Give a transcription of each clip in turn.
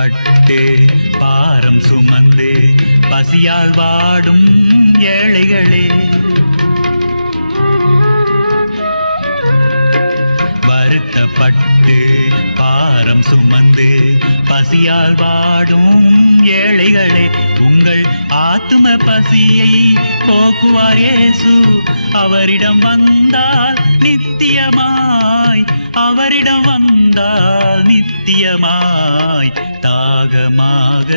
வருத்தப்பட்டு பாரம் சுமந்து பசியால் வாடும் ஏழைகளே, வருத்தப்பட்டு பாரம் சுமந்து பசியால் வாடும் ஏழைகளே, உங்கள் ஆத்தும பசியை போக்குவார் இயேசு. அவரிடம் வந்தால் நித்தியமாய், அவரிடம் வந்தால் நித்தியமாய் தாகமாக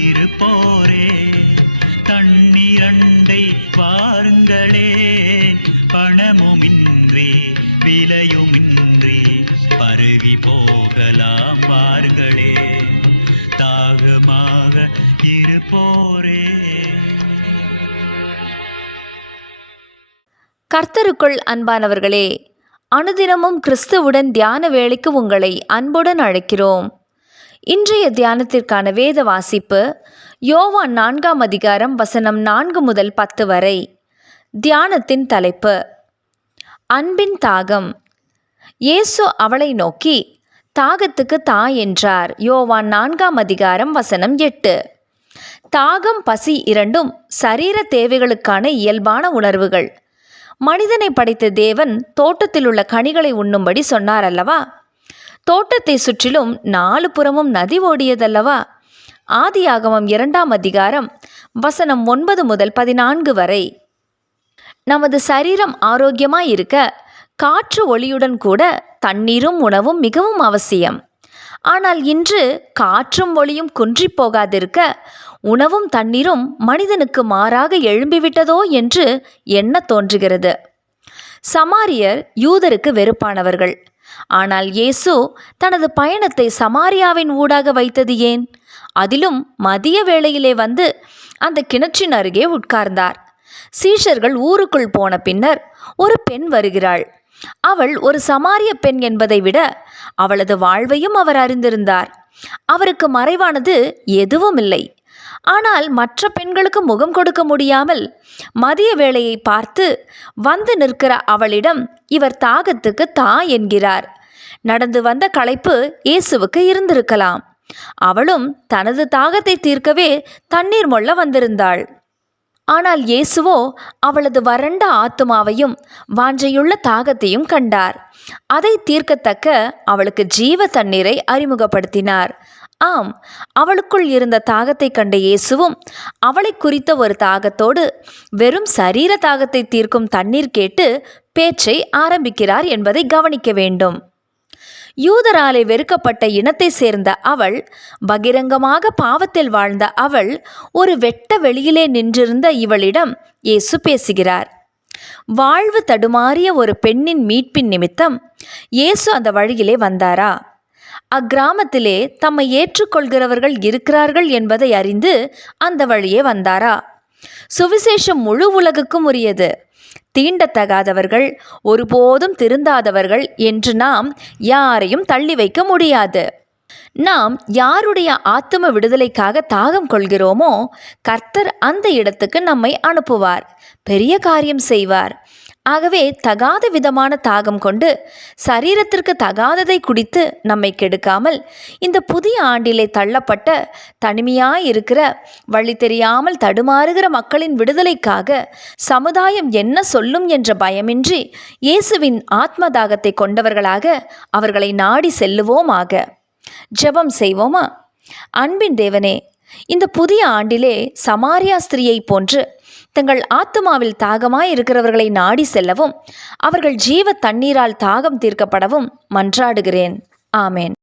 இருப்போரே, தண்ணீரண்டை வாருங்களே, பணமுமின்றி விலையுமின்றி பருகி போகலாம் வாருங்களே, தாகமாக இருப்போரே. கர்த்தருக்குள் அன்பானவர்களே, அனுதினமும் கிறிஸ்துவுடன் தியான வேளைக்கு உங்களை அன்புடன் அழைக்கிறோம். இன்றைய தியானத்திற்கான வேத வாசிப்பு யோவான் 4ஆம் அதிகாரம் வசனம் 4 முதல் 10 வரை. தியானத்தின் தலைப்பு அன்பின் தாகம். இயேசு அவளை நோக்கி தாகத்துக்கு தா என்றார். யோவான் 4ஆம் அதிகாரம் வசனம் 8. தாகம், பசி இரண்டும் சரீர தேவைகளுக்கான இயல்பான உணர்வுகள். மனிதனை படைத்த தேவன் தோட்டத்தில் உள்ள கனிகளை உண்ணும்படி சொன்னார் அல்லவா? தோட்டத்தை சுற்றிலும் 4 புறமும் நதி ஓடியதல்லவா? ஆதியாகமம் 2ஆம் அதிகாரம் வசனம் 9 முதல் 14 வரை. நமது சரீரம் ஆரோக்கியமாய் இருக்க காற்று ஒளியுடன் கூட தண்ணீரும் உணவும் மிகவும் அவசியம். ஆனால் இன்று காற்றும் ஒளியும் குன்றி போகாதிருக்க உணவும் தண்ணீரும் மனிதனுக்கு மாறாக எழும்பிவிட்டதோ என்று எண்ண தோன்றுகிறது. சமாரியர் யூதருக்கு வெறுப்பானவர்கள். ஆனால் இயேசு தனது பயணத்தை சமாரியாவின் ஊடாக வைத்தது ஏன்? அதிலும் மதிய வேளையிலே வந்து அந்த கிணற்றின் அருகே உட்கார்ந்தார். சீஷர்கள் ஊருக்குள் போன பின்னர் ஒரு பெண் வருகிறாள். அவள் ஒரு சமாரிய பெண் என்பதை விட அவளது வாழ்வையும் அவர் அறிந்திருந்தார். அவருக்கு மறைவானது எதுவும் இல்லை. ஆனால் மற்ற பெண்களுக்கு முகம் கொடுக்க முடியாமல் மதிய வேளையை பார்த்து வந்து நிற்கிற அவளிடம் இவர் தாகத்துக்கு தா என்கிறார். நடந்து வந்த களைப்பு இயேசுவுக்கு இருந்திருக்கலாம். அவளும் தனது தாகத்தை தீர்க்கவே தண்ணீர் மொள்ள வந்திருந்தாள். ஆனால் இயேசுவோ அவளது வறண்ட ஆத்துமாவையும் வாஞ்சையுள்ள தாகத்தையும் கண்டார். அதை தீர்க்கத்தக்க அவளுக்கு ஜீவ தண்ணீரை அறிமுகப்படுத்தினார். ஆம், அவளுக்குள் இருந்த தாகத்தை கண்ட இயேசுவும் அவளை குறித்த ஒரு தாகத்தோடு வெறும் சரீர தாகத்தை தீர்க்கும் தண்ணீர் கேட்டு பேச்சை ஆரம்பிக்கிறார் என்பதை கவனிக்க வேண்டும். யூதராலே வெறுக்கப்பட்ட இனத்தை சேர்ந்த அவள், பகிரங்கமாக பாவத்தில் வாழ்ந்த அவள், ஒரு வெட்ட வெளியிலே நின்றிருந்த இவளிடம் இயேசு பேசுகிறார். வாழ்வு தடுமாறிய ஒரு பெண்ணின் மீட்பின் நிமித்தம் இயேசு அந்த வழியிலே வந்தாரா? அக்கிராமத்திலே தம்மை ஏற்றுக்கொள்கிறவர்கள் இருக்கிறார்கள் என்பதை அறிந்து அந்த வழியே வந்தாரா? சுவிசேஷம் முழு உலகுக்கும் உரியது. தீண்டத்தகாதவர்கள், ஒருபோதும் திருந்தாதவர்கள் என்று நாம் யாரையும் தள்ளி வைக்க முடியாது. நாம் யாருடைய ஆத்தும விடுதலைக்காக தாகம் கொள்கிறோமோ கர்த்தர் அந்த இடத்துக்கு நம்மை அனுப்புவார், பெரிய காரியம் செய்வார். ஆகவே தகாத விதமான தாகம் கொண்டு சரீரத்திற்கு தகாததை குடித்து நம்மை கெடுக்காமல், இந்த புதிய ஆண்டிலே தள்ளப்பட்ட தனிமையாயிருக்கிற வழி தெரியாமல் தடுமாறுகிற மக்களின் விடுதலைக்காக சமுதாயம் என்ன சொல்லும் என்ற பயமின்றி இயேசுவின் ஆத்ம தாகத்தை கொண்டவர்களாக அவர்களை நாடி செல்லுவோமாக. ஜெபம் செய்வோமா? அன்பின் தேவனே, இந்த புதிய ஆண்டிலே சமாரியா ஸ்திரியை போன்று தங்கள் ஆத்துமாவில் தாகமாய் இருக்கிறவர்களை நாடி செல்லவும் அவர்கள் ஜீவ தண்ணீரால் தாகம் தீர்க்கப்படவும் மன்றாடுகிறேன். ஆமேன்.